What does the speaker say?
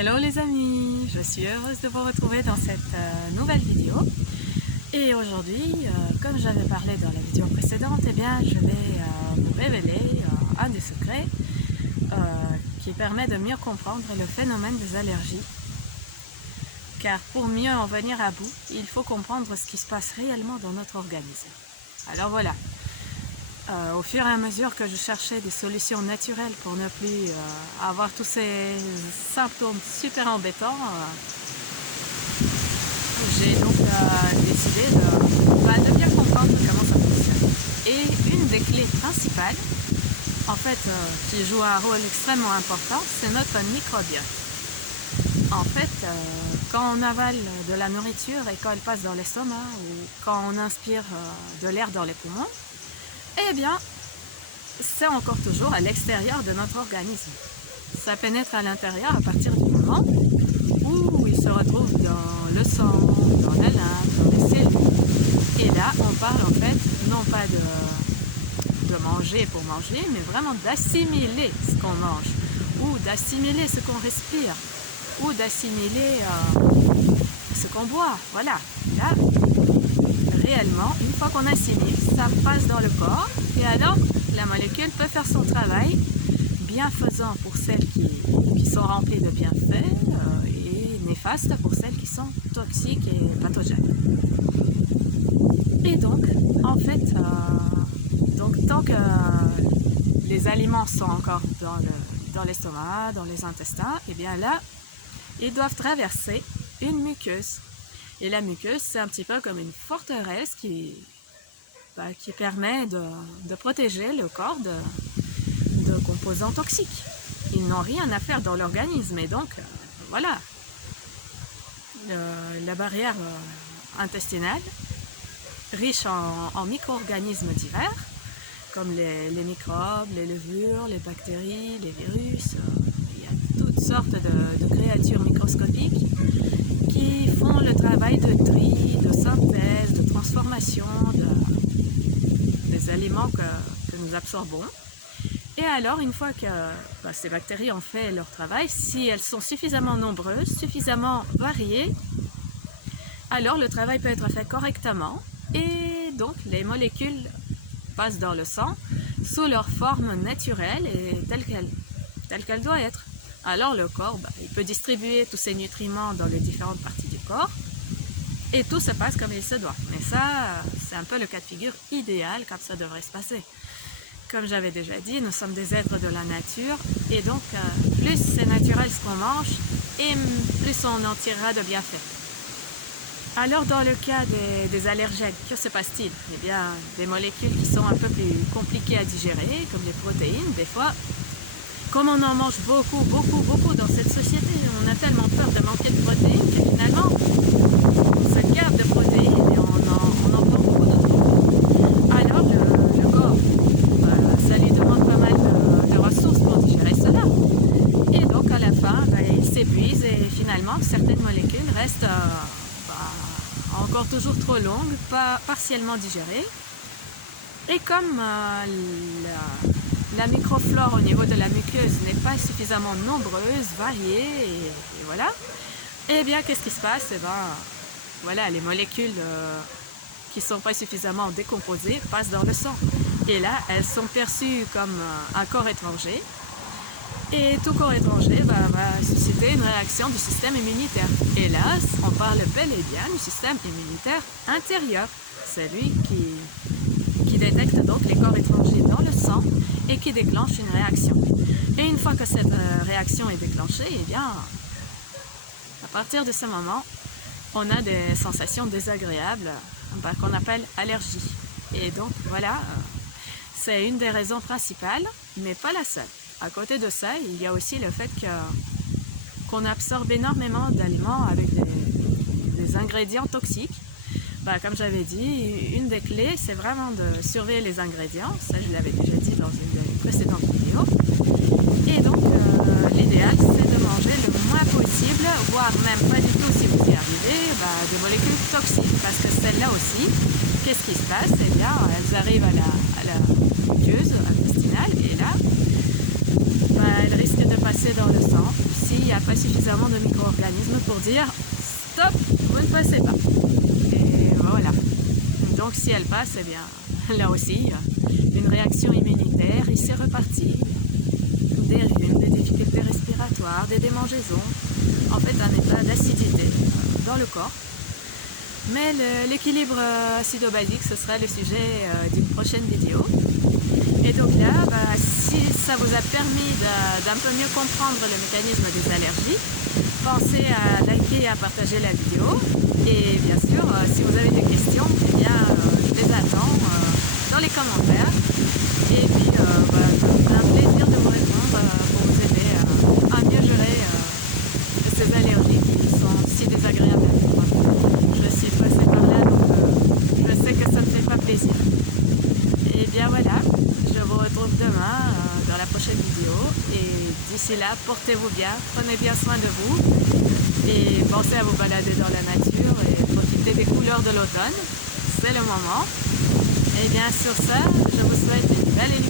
Hello les amis, je suis heureuse de vous retrouver dans cette nouvelle vidéo. Et aujourd'hui, comme j'avais parlé dans la vidéo précédente, eh bien, je vais vous révéler un des secrets qui permet de mieux comprendre le phénomène des allergies. Car pour mieux en venir à bout, il faut comprendre ce qui se passe réellement dans notre organisme. Alors voilà. Au fur et à mesure que je cherchais des solutions naturelles pour ne plus avoir tous ces symptômes super embêtants, j'ai donc décidé de bien comprendre comment ça fonctionne. Et une des clés principales, en fait, qui joue un rôle extrêmement important, c'est notre microbiote. En fait, quand on avale de la nourriture et quand elle passe dans l'estomac ou quand on inspire de l'air dans les poumons, eh bien, c'est encore toujours à l'extérieur de notre organisme. Ça pénètre à l'intérieur à partir du moment où il se retrouve dans le sang, dans la lymphe, dans les cellules. Et là, on parle en fait, non pas de manger pour manger, mais vraiment d'assimiler ce qu'on mange, ou d'assimiler ce qu'on respire, ou d'assimiler ce qu'on boit. Voilà, là, réellement, une fois qu'on assimile, ça passe dans le corps et alors la molécule peut faire son travail bienfaisant pour celles qui sont remplies de bienfaits et néfastes pour celles qui sont toxiques et pathogènes. Et donc, en fait, tant que les aliments sont encore dans l'estomac, dans les intestins, et bien là, ils doivent traverser une muqueuse. Et la muqueuse, c'est un petit peu comme une forteresse qui permet de protéger le corps de composants toxiques. Ils n'ont rien à faire dans l'organisme et donc, voilà. La barrière intestinale, riche en micro-organismes divers, comme les microbes, les levures, les bactéries, les virus. Il y a toutes sortes de créatures microscopiques qui font le travail de tri, de synthèse, de transformation des aliments que nous absorbons. Et alors, une fois que ces bactéries ont fait leur travail, si elles sont suffisamment nombreuses, suffisamment variées, alors le travail peut être fait correctement et donc les molécules passent dans le sang sous leur forme naturelle et telle qu'elle doit être. Alors le corps, il peut distribuer tous ces nutriments dans les différentes parties du corps et tout se passe comme il se doit. Mais ça, c'est un peu le cas de figure idéal comme ça devrait se passer. Comme j'avais déjà dit, nous sommes des êtres de la nature et donc plus c'est naturel ce qu'on mange et plus on en tirera de bienfaits. Alors dans le cas des allergènes, que se passe-t-il? Eh bien, des molécules qui sont un peu plus compliquées à digérer, comme les protéines, des fois, comme on en mange beaucoup dans cette société, on a tellement peur de manquer de protéines que finalement, on se gave de protéines et on en prend beaucoup de trop. Alors le corps, ça lui demande pas mal de ressources pour digérer cela. Et donc à la fin, il s'épuise et finalement, certaines molécules restent encore toujours trop longues, pas partiellement digérées. Et comme la microflore au niveau de la muqueuse n'est pas suffisamment nombreuse, variée, et voilà, eh bien, qu'est-ce qui se passe? Eh bien, voilà, les molécules qui ne sont pas suffisamment décomposées passent dans le sang. Et là, elles sont perçues comme un corps étranger. Et tout corps étranger va susciter une réaction du système immunitaire. Et là, on parle bel et bien du système immunitaire intérieur. C'est lui qui détecte donc les corps étrangers dans le sang et qui déclenche une réaction. Et une fois que cette réaction est déclenchée, eh bien, à partir de ce moment, on a des sensations désagréables qu'on appelle allergie. Et donc, voilà, c'est une des raisons principales, mais pas la seule. À côté de ça, il y a aussi le fait qu'on absorbe énormément d'aliments avec des ingrédients toxiques. Comme j'avais dit, une des clés, c'est vraiment de surveiller les ingrédients. Ça, je l'avais déjà dit dans une des précédentes vidéos. Et donc, l'idéal, c'est de manger le moins possible, voire même pas du tout si vous y arrivez, des molécules toxiques. Parce que celles-là aussi, qu'est-ce qui se passe? Eh bien, elles arrivent à la muqueuse intestinale et là, elles risquent de passer dans le sang s'il y a a pas suffisamment de micro-organismes pour dire stop, vous ne passez pas. Et voilà. Donc si elle passe, eh bien là aussi, une réaction immunitaire et c'est reparti. Des rhumes, des difficultés respiratoires, des démangeaisons, en fait un état d'acidité dans le corps. Mais l'équilibre acido-basique, ce sera le sujet d'une prochaine vidéo. Et donc là, si ça vous a permis d'un peu mieux comprendre le mécanisme des allergies, pensez à liker et à partager la vidéo. Et bien sûr, si vous avez des questions, eh bien, je les attends dans les commentaires. Et puis, c'est un plaisir de vous répondre pour vous aider à mieux gérer ces allergies qui sont si désagréables à vivre. Je suis passée par là, donc je sais que ça ne fait pas plaisir. Et bien voilà, je vous retrouve demain dans la prochaine vidéo. Et d'ici là, portez-vous bien, prenez bien soin de vous. Et pensez à vous balader dans la nature et profitez des couleurs de l'automne. C'est le moment. Et bien sur ça, je vous souhaite une belle émission.